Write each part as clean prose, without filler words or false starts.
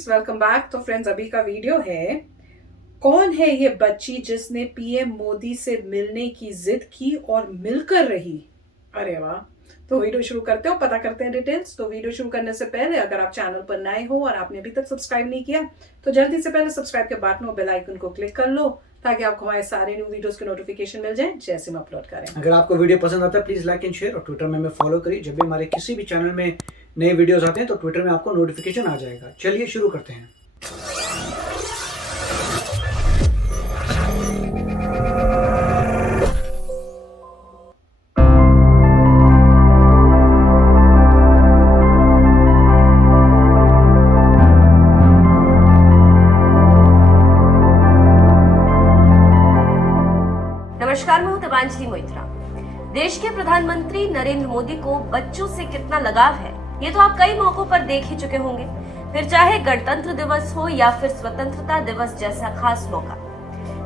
Friends, welcome back. तो friends, अभी का वीडियो है, कौन है ये बच्ची जिसने पीएम मोदी से मिलने की जिद की और मिलकर रही। अरे वाह। तो वीडियो शुरू करते हो, पता करते हैं डिटेल्स। तो वीडियो शुरू करने से पहले अगर आप चैनल पर नए हो और आपने अभी तक सब्सक्राइब नहीं किया तो जल्दी से पहले सब्सक्राइब के बटन और बेल आइकन को क्लिक कर लो ताकि आपको हमारे सारे न्यू वीडियोस के नोटिफिकेशन मिल जाए जैसे हम अपलोड करें। अगर आपको वीडियो पसंद आता है प्लीज लाइक एंड शेयर और ट्विटर में हमें फॉलो करिए। जब भी हमारे किसी भी चैनल में नए वीडियोस आते हैं तो ट्विटर में आपको नोटिफिकेशन आ जाएगा। चलिए शुरू करते हैं। नमस्कार, मैं हूं तबांजलि मोइत्रा। देश के प्रधानमंत्री नरेंद्र मोदी को बच्चों से कितना लगाव है ये तो आप कई मौकों पर देख ही चुके होंगे। फिर चाहे गणतंत्र दिवस हो या फिर स्वतंत्रता दिवस जैसा खास मौका,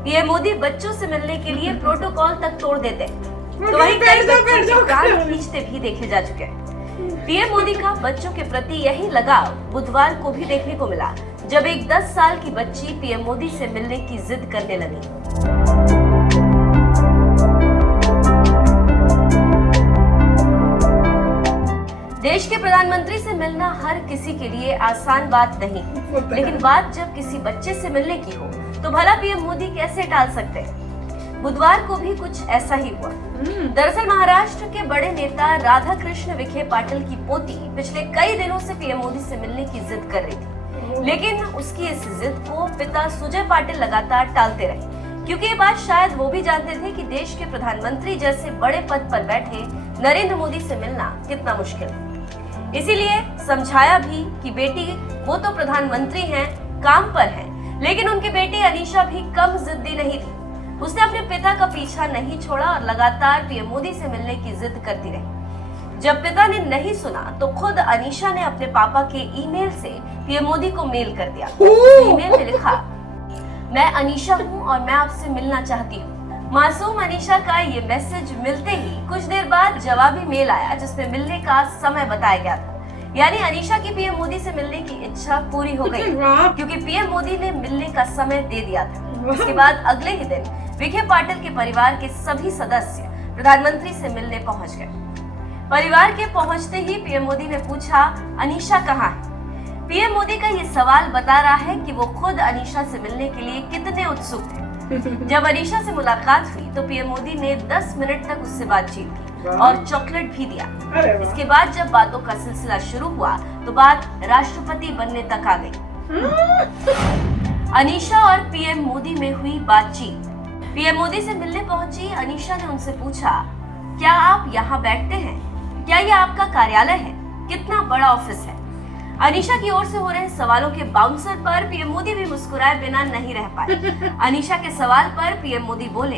पीएम मोदी बच्चों से मिलने के लिए प्रोटोकॉल तक तोड़ देते हैं। तो वहीं कई बच्चों के कान खींचते भी देखे जा चुके हैं। पीएम मोदी का बच्चों के प्रति यही लगाव बुधवार को भी देखने को मिला, जब एक 10 साल की बच्ची पीएम मोदी से मिलने की जिद करने लगी। देश के प्रधानमंत्री से मिलना हर किसी के लिए आसान बात नहीं, लेकिन बात जब किसी बच्चे से मिलने की हो तो भला पीएम मोदी कैसे टाल सकते हैं। बुधवार को भी कुछ ऐसा ही हुआ। दरअसल महाराष्ट्र के बड़े नेता राधा कृष्ण विखे पाटिल की पोती पिछले कई दिनों से पीएम मोदी से मिलने की जिद कर रही थी, लेकिन उसकी इस जिद को पिता सुजय पाटिल लगातार टालते रहे, क्योंकि ये बात शायद वो भी जानते थे कि देश के प्रधानमंत्री जैसे बड़े पद पर बैठे नरेंद्र मोदी से मिलना कितना मुश्किल है। इसीलिए समझाया भी कि बेटी, वो तो प्रधानमंत्री हैं, काम पर हैं, लेकिन उनकी बेटी अनीशा भी कम जिद्दी नहीं थी। उसने अपने पिता का पीछा नहीं छोड़ा और लगातार पीएम मोदी से मिलने की जिद करती रही। जब पिता ने नहीं सुना तो खुद अनीशा ने अपने पापा के ईमेल से पीएम मोदी को मेल कर दिया। ईमेल में लिखा, मैं अनीशा हूँ और मैं आपसे मिलना चाहती हूँ। मासूम अनीशा का ये मैसेज मिलते ही कुछ देर बाद जवाबी मेल आया जिसमें मिलने का समय बताया गया था। यानी अनीशा की पीएम मोदी से मिलने की इच्छा पूरी हो गई, क्योंकि पीएम मोदी ने मिलने का समय दे दिया था। इसके बाद अगले ही दिन विखे पाटिल के परिवार के सभी सदस्य प्रधानमंत्री से मिलने पहुंच गए। परिवार के पहुंचते ही पीएम मोदी ने पूछा, अनीशा कहाँ है। पीएम मोदी का ये सवाल बता रहा है कि वो खुद अनीशा से मिलने के लिए कितने उत्सुक थे। जब अनीशा से मुलाकात हुई तो पीएम मोदी ने 10 मिनट तक उससे बातचीत की और चॉकलेट भी दिया। इसके बाद जब बातों का सिलसिला शुरू हुआ तो बात राष्ट्रपति बनने तक आ गई। अनीशा और पीएम मोदी में हुई बातचीत। पीएम मोदी से मिलने पहुंची अनीशा ने उनसे पूछा, क्या आप यहाँ बैठते हैं? क्या ये आपका कार्यालय है? कितना बड़ा ऑफिस है? अनीशा की ओर से हो रहे सवालों के बाउंसर पर पीएम मोदी भी मुस्कुराए बिना नहीं रह पाए। अनीशा के सवाल पर पीएम मोदी बोले,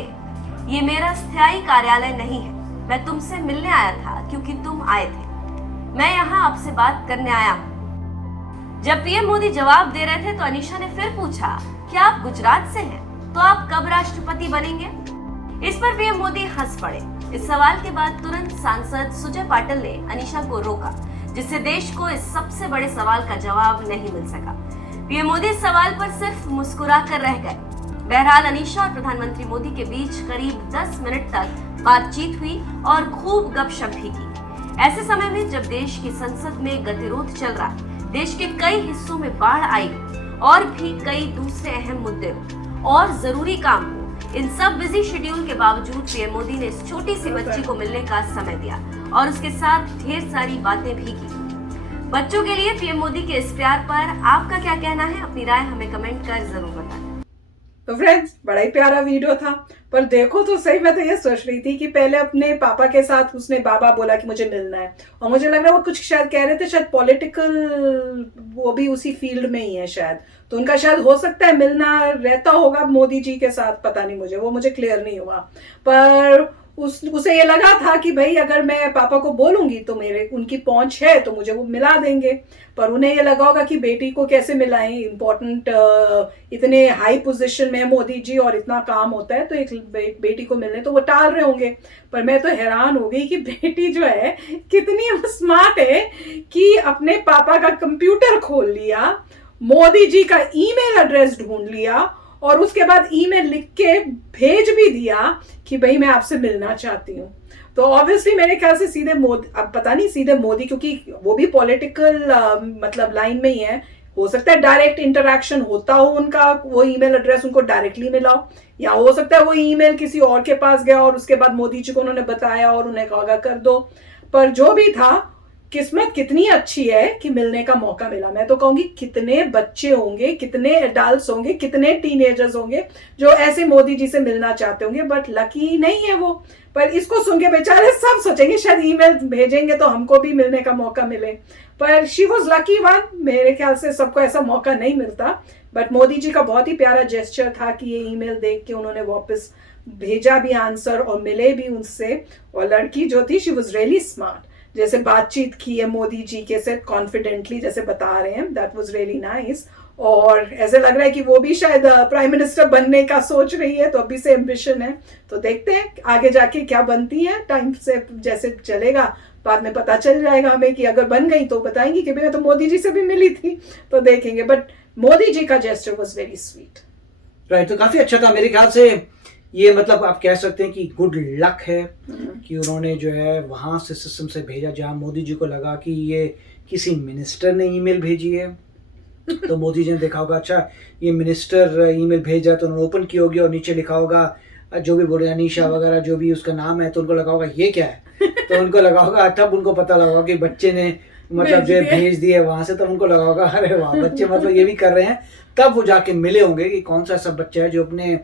ये मेरा स्थायी कार्यालय नहीं है, मैं तुमसे मिलने आया था क्योंकि तुम आए थे। मैं यहाँ आपसे बात करने आया हूँ। जब पीएम मोदी जवाब दे रहे थे तो अनीशा ने फिर पूछा, क्या आप गुजरात से हैं? तो आप कब राष्ट्रपति बनेंगे? इस पर पीएम मोदी हंस पड़े। इस सवाल के बाद तुरंत सांसद सुजय पाटिल ने अनीशा को रोका, जिससे देश को इस सबसे बड़े सवाल का जवाब नहीं मिल सका। पीएम मोदी इस सवाल पर सिर्फ मुस्कुरा कर रह गए। बहरहाल अनीशा और प्रधानमंत्री मोदी के बीच करीब 10 मिनट तक बातचीत हुई और खूब गपशप भी की। ऐसे समय में जब देश की संसद में गतिरोध चल रहा, देश के कई हिस्सों में बाढ़ आई और भी कई दूसरे अहम मुद्दे और जरूरी काम हो, इन सब बिजी शेड्यूल के बावजूद पीएम मोदी ने इस छोटी सी बच्ची को मिलने का समय दिया और उसके साथ ढेर सारी बातें भी की। बच्चों के लिए पीएम मोदी के इस प्यार पर आपका क्या कहना है? अपनी राय हमें कमेंट कर जरूर बताएं। तो फ्रेंड्स, बड़ा ही प्यारा वीडियो था, पर देखो तो सही, मैं तो ये सोच रही थी कि पहले अपने पापा के साथ उसने बाबा बोला कि मुझे मिलना है, और मुझे लग रहा है वो कुछ शायद कह रहे थे, शायद पॉलिटिकल, वो भी उसी फील्ड में ही है शायद, तो उनका शायद हो सकता है मिलना रहता होगा मोदी जी के साथ, पता नहीं, मुझे क्लियर नहीं हुआ। पर उसे ये लगा था कि भाई अगर मैं पापा को बोलूंगी तो उनकी पहुंच है तो मुझे वो मिला देंगे, पर उन्हें ये लगा होगा कि बेटी को कैसे मिलाएं, इम्पोर्टेंट, इतने हाई पोजीशन में मोदी जी और इतना काम होता है, तो एक बेटी को मिलने तो वो टाल रहे होंगे। पर मैं तो हैरान हो गई कि बेटी जो है कितनी स्मार्ट है कि अपने पापा का कंप्यूटर खोल लिया मोदी जी का ईमेल एड्रेस ढूंढ लिया और उसके बाद ईमेल लिख के भेज भी दिया कि भाई मैं आपसे मिलना चाहती हूँ। तो ऑब्वियसली मेरे ख्याल से सीधे मोदी, अब पता नहीं सीधे मोदी, क्योंकि वो भी पॉलिटिकल मतलब लाइन में ही है, हो सकता है डायरेक्ट इंटरेक्शन होता हो उनका, वो ईमेल एड्रेस उनको डायरेक्टली मिला हो, या हो सकता है वो ईमेल किसी और के पास गया और उसके बाद मोदी जी को उन्होंने बताया और उन्हें कहा कर दो। पर जो भी था, किस्मत कितनी अच्छी है कि मिलने का मौका मिला। मैं तो कहूंगी कितने बच्चे होंगे, कितने एडल्ट्स होंगे, कितने टीनेजर्स होंगे जो ऐसे मोदी जी से मिलना चाहते होंगे, बट लकी नहीं है वो। पर इसको सुन के बेचारे सब सोचेंगे शायद ईमेल भेजेंगे तो हमको भी मिलने का मौका मिले, पर शी वॉज लकी वन। मेरे ख्याल से सबको ऐसा मौका नहीं मिलता, बट मोदी जी का बहुत ही प्यारा जेस्चर था कि ये ईमेल देख के उन्होंने वापस भेजा भी आंसर और मिले भी उनसे। और लड़की जो थी, शी वॉज रियली स्मार्ट, जैसे बातचीत की है मोदी जी के साथ कॉन्फिडेंटली जैसे बता रहे हैं, दैट वाज रियली नाइस। और ऐसे लग रहा है कि वो भी शायद प्राइम मिनिस्टर बनने का सोच रही है, तो अभी से एम्बिशन है। तो देखते हैं आगे जाके क्या बनती है, टाइम से जैसे चलेगा बाद में पता चल जाएगा हमें कि अगर बन गई तो बताएंगी कि मैं तो मोदी जी से भी मिली थी, तो देखेंगे। बट मोदी जी का gesture was very sweet. Right, तो काफी अच्छा था मेरे ख्याल से। ये मतलब आप कह सकते हैं कि गुड लक है कि उन्होंने जो है वहां से सिस्टम से भेजा जहां मोदी जी को लगा कि ये किसी मिनिस्टर ने ईमेल भेजी है। तो मोदी जी ने देखा होगा अच्छा ये मिनिस्टर ईमेल भेज रहा है, तो उन्होंने ओपन की होगी और नीचे लिखा होगा जो भी बोले अनीशा वगैरह जो भी उसका नाम है, तो उनको लगा होगा ये क्या है। तो उनको लगा होगा, तब उनको पता लगा होगा कि बच्चे ने मतलब जो भेज दिए वहां से, तब उनको लगा होगा अरे वाह बच्चे मतलब ये भी कर रहे हैं। तब वो जाके मिले होंगे कि कौन सा ऐसा बच्चा है जो अपने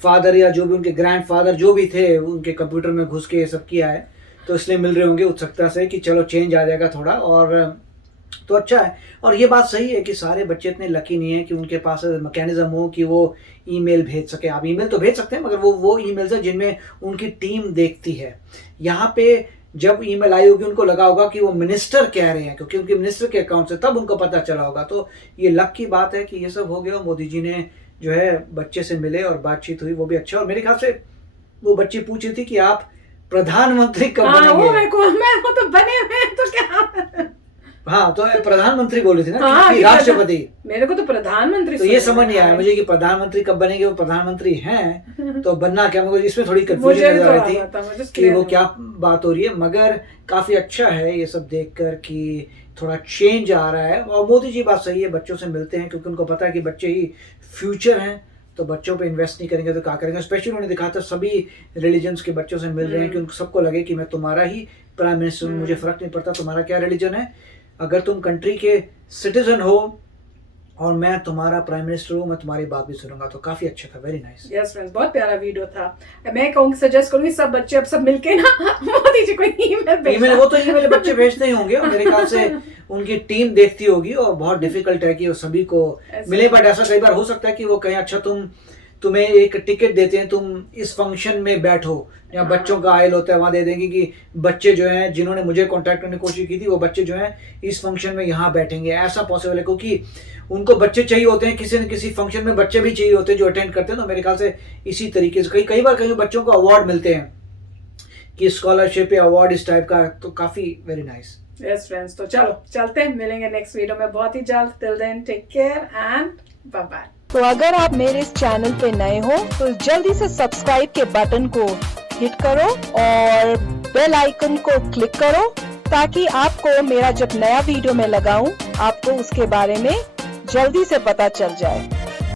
फादर या जो भी उनके ग्रैंडफादर जो भी थे उनके कंप्यूटर में घुस के ये सब किया है, तो इसलिए मिल रहे होंगे उत्सुकता से कि चलो चेंज आ जाएगा थोड़ा। और तो अच्छा है। और ये बात सही है कि सारे बच्चे इतने लकी नहीं है कि उनके पास मैकेनिज्म हो कि वो ईमेल भेज सके। आप ईमेल तो भेज सकते हैं, मगर वो ईमेल्स है जिनमें उनकी टीम देखती है। यहाँ पे जब ईमेल आई होगी उनको लगा होगा कि वो मिनिस्टर कह रहे हैं, क्योंकि उनके मिनिस्टर के अकाउंट से, तब उनको पता चला होगा। तो ये लक की बात है कि ये सब हो गया। मोदी जी ने जो है बच्चे से मिले और बातचीत हुई, वो भी अच्छा। और मेरे ख्याल से वो बच्ची पूछ रही थी कि आप प्रधानमंत्री कब बनेंगे। मेरे को तो बने हुए हैं तो क्या। हाँ, तो प्रधानमंत्री बोल रही थी ना हाँ, कि राष्ट्रपति। मेरे को तो प्रधानमंत्री, तो ये समझ नहीं आया मुझे कि प्रधानमंत्री कब बनेंगे। वो प्रधानमंत्री हैं तो बनना क्या, मुझे इसमें थोड़ी कंफ्यूजन नजर आ रही थी कि वो क्या बात हो रही है। मगर काफी अच्छा है ये सब देखकर कि थोड़ा चेंज आ रहा है। और मोदी जी बात सही है, बच्चों से मिलते हैं क्योंकि उनको पता है कि बच्चे ही फ्यूचर हैं, तो बच्चों पे इन्वेस्ट नहीं करेंगे तो क्या करेंगे। स्पेशली उन्होंने दिखा था सभी रिलीजन्स के बच्चों से मिल रहे हैं कि उनको सबको लगे कि मैं तुम्हारा ही प्राइम मिनिस्टर हूँ, मुझे फर्क नहीं पड़ता तुम्हारा क्या रिलीजन है, अगर तुम कंट्री के सिटीजन हो और मैं तुम्हारा प्राइम मिनिस्टर हूँ, मैं तुम्हारी बात भी सुनूंगा। तो काफी अच्छा था, वेरी नाइस। यस फ्रेंड्स, बहुत प्यारा वीडियो था। मैं कहूँगी सजेस्ट करूंगी सब बच्चे अब सब मिलके ना मोदी जी को ईमेल, वो तो ईमेल बच्चे भेजते ही होंगे और मेरे ख्याल से उनकी टीम देखती होगी और बहुत डिफिकल्ट है कि वो सभी को मिले। बट ऐसा कई बार हो सकता है कि वो कहें अच्छा तुम्हें एक टिकट देते हैं, तुम इस फंक्शन में बैठो, या बच्चों का आयल होता है वहां दे देंगे कि बच्चे जो हैं जिन्होंने मुझे कांटेक्ट करने की कोशिश की थी वो बच्चे जो हैं इस फंक्शन में यहाँ बैठेंगे। ऐसा पॉसिबल है क्योंकि उनको बच्चे चाहिए होते हैं, किसी न किसी फंक्शन में बच्चे भी चाहिए होते हैं जो अटेंड करते हैं। तो मेरे ख्याल से इसी तरीके से कई बार कई बच्चों को अवार्ड मिलते हैं कि स्कॉलरशिप या अवार्ड इस टाइप का, तो काफी वेरी नाइस। यस फ्रेंड्स, तो चलो चलते हैं, मिलेंगे नेक्स्ट वीडियो में बहुत ही जल्द। Till then take care and bye bye. तो अगर आप मेरे इस चैनल पे नए हो तो जल्दी से सब्सक्राइब के बटन को हिट करो और बेल आइकन को क्लिक करो ताकि आपको मेरा जब नया वीडियो मैं लगाऊं आपको उसके बारे में जल्दी से पता चल जाए।